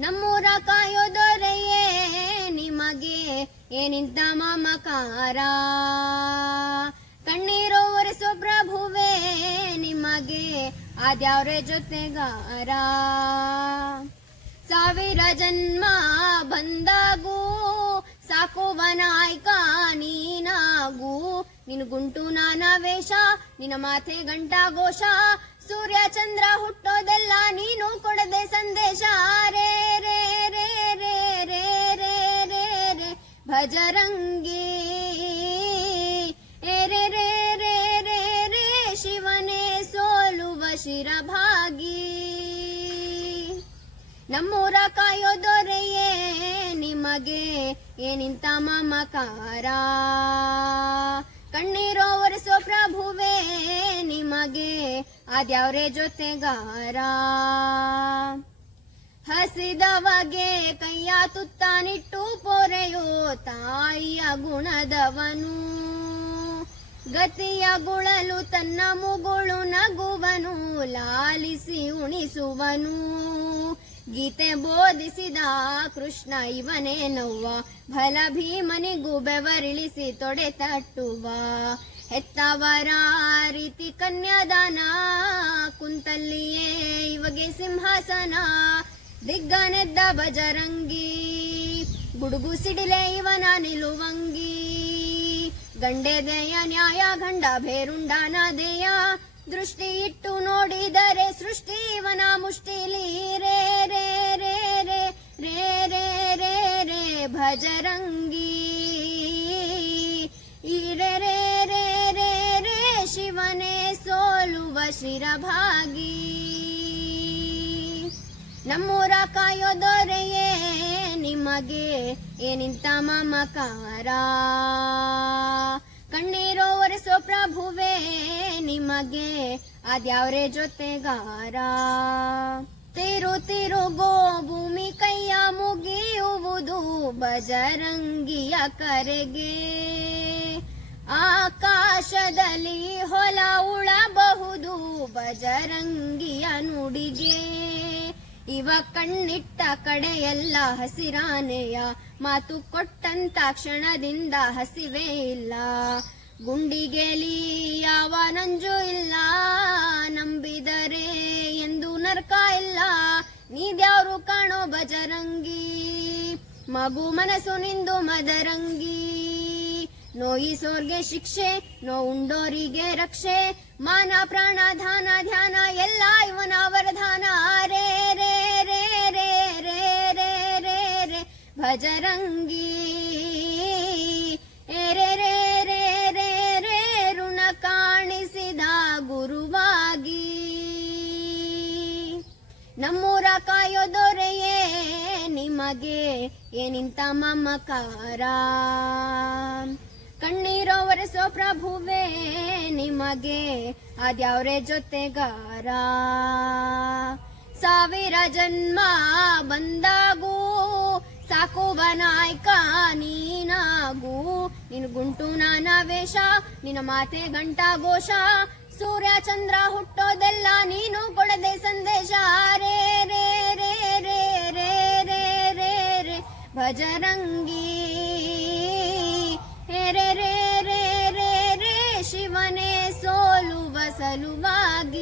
ನಮ್ಮೂರ ಕಾಯೋ ದೊರೆಯೇ ನಿಮಗೆ ಏನಿಂತ ಮಮಕಾರ, ಕಣ್ಣೀರು ಒರೆಸೋ ಪ್ರಭುವೇ ನಿಮಗೆ ಆದ್ಯಾವ್ರೆ ಜೊತೆಗಾರ. ಸಾವಿರ ಜನ್ಮ ಬಂದಾಗೂ ಸಾಕುವ ನಾಯ್ಕ ನೀನಾಗೂ, ನಿನ್ ಗುಂಟು ನಾನಾ ವೇಷ ನಿನ್ನ ಮಾತೆ ಗಂಟಾ ಘೋಷ, ಸೂರ್ಯ ಚಂದ್ರ ಹುಟ್ಟೋದೆಲ್ಲ ನೀನು ಕೊಡದೆ ಸಂದೇಶ. ರೇ ರೇ ರೇ ರೇ ರೇ ರೇ ರೇ ರೇ ಭಜರಂಗಿ ರೇ ರೇ ರೇ ರೇ ರೇ ಶಿವನೇ ಸೋಲುವ ಶಿರಭಾಗಿ. ನಮ್ಮೂರ ಕಾಯೋ ದೊರೆಯೇ ನಿಮಗೆ ಏನಿಂತ ಮಮಕಾರ, ಕಣ್ಣೀರೋ ಒರೆಸೋ ಪ್ರಭುವೇ ನಿಮಗೆ ಆದ್ಯಾವ್ರೆ ಜೊತೆಗಾರ. ಹಸಿದವಗೆ ಕೈಯ ತುತ್ತಾನಿಟ್ಟು ಪೊರೆಯೋ ತಾಯಿಯ ಗುಣದವನು, ಗತಿಯ ಗುಳಲು ತನ್ನ ಮುಗುಳು ನಗುವನು ಲಾಲಿಸಿ ಉಣಿಸುವನು. ಗೀತೆ ಬೋಧಿಸಿದ ಕೃಷ್ಣ ಇವನೇ ನವ್ವ, ಭಲ ಭೀಮನಿಗೂ ಬೆವರಿಳಿಸಿ ತೊಡೆ ತಟ್ಟುವ. ಹೆತ್ತವರ ರೀತಿ ಕನ್ಯಾದಾನ, ಕುಂತಲ್ಲಿಯೇ ಇವಗೆ ಸಿಂಹಾಸನ. ದಿಗ್ಗನೆದ್ದ ಬಜರಂಗಿ, ಗುಡುಗು ಸಿಡಿಲೆ ಇವನ ನಿಲುವಂಗಿ. ಗಂಡೆದೆಯ ನ್ಯಾಯ ಗಂಡ ಭೇರುಂಡಾನದೆಯ, ದೃಷ್ಟಿ ಇಟ್ಟು ನೋಡಿದರೆ ಸೃಷ್ಟಿ ಇವನ ಮುಷ್ಟಿಲಿ. ರೇ ರೇ ರೇ ರೇ ರೇ ರೇ ರೇ ರೇ ಭಜರಂಗಿ ರೇ ರೇ ರೇ ರೇ ರೇ ಶಿವನೇ ಸೋಲುವ ಶಿರಭಾಗಿ. ನಮ್ಮೂರ ಕಾಯೋ ದೊರೆಯೇ ನಿಮಗೆ ಏನಿಂತ ಮಮಕಾರ, ಕಣ್ಣೀರೋ ಒರೆಸೋ ಪ್ರಭುವೇ ನಿಮಗೆ ಆದ್ಯಾವ್ರೆ ಜೊತೆಗಾರ. ತಿರುಗೋ ಭೂಮಿ ಕೈಯ ಮುಗಿಯುವುದು ಬಜರಂಗಿಯ ಕರೆಗೆ, ಆಕಾಶದಲ್ಲಿ ಹೊಲ ಉಳಬಹುದು ಬಜರಂಗಿಯ ನುಡಿಗೆ. ಇವ ಕಣ್ಣಿಟ್ಟ ಕಡೆಯೆಲ್ಲ ಹಸಿರಾನೆಯ, ಮಾತು ಕೊಟ್ಟಂತ ಕ್ಷಣದಿಂದ ಹಸಿವೇ ಇಲ್ಲ. ಗುಂಡಿಗೆಲಿ ಯಾವ ನಂಜು ಇಲ್ಲ, ನಂಬಿದರೆ ಎಂದು ನರ್ಕ ಇಲ್ಲ. ನೀದ್ಯಾವ್ರು ಕಾಣೋ ಬಜರಂಗಿ, ಮಗು ಮನಸ್ಸು ನಿಂದು ಮದರಂಗಿ. ನೋಯಿಸೋರ್ಗೆ ಶಿಕ್ಷೆ, ನೋವುಂಡೋರಿಗೆ ರಕ್ಷೆ, ಮಾನ ಪ್ರಾಣ ಧಾನ ಧ್ಯಾನ ಎಲ್ಲ ಇವನ ವರದಾನ. ರೇ ರೇ ರೇ ರೇ ರೇ ರೇ ರೇ ರೇ ಭಜರಂಗಿ ರೇ ರೇ ರೇ ರೇ ರೇ ಋಣ ಕಾಣಿಸಿದ ಗುರುವಾಗಿ. ನಮ್ಮೂರ ಕಾಯೋ ದೊರೆಯೇ ನಿಮಗೆ ಏನಿಂತ ಮಮಕಾರ, ಕಣ್ಣೀರೋ ಒರೆಸೋ ಪ್ರಭುವೇ ನಿಮಗೆ ಆದ್ಯಾವ್ರೆ ಜೊತೆಗಾರ. ಸಾವಿರ ಜನ್ಮ ಬಂದಾಗೂ ಸಾಕುವ ನಾಯ್ಕ ನೀನಾಗೂ, ನಿನ್ ಗುಂಟು ನಾನಾ ವೇಷ ನಿನ್ನ ಮಾತೆ ಗಂಟಾ ಘೋಷ, ಸೂರ್ಯ ಚಂದ್ರ ಹುಟ್ಟೋದೆಲ್ಲ ನೀನು ಕೊಡದೆ ಸಂದೇಶ. ರೇ ರೇ ರೇ ರೇ ರೇ ರೇ ರೇ ರೇ ಭಜರಂಗಿ ರೇ ರೇ ರೇ ರೇ ರೇ ಶಿವನೇ ಸೋಲುವ ಸಲುವಾಗಿ.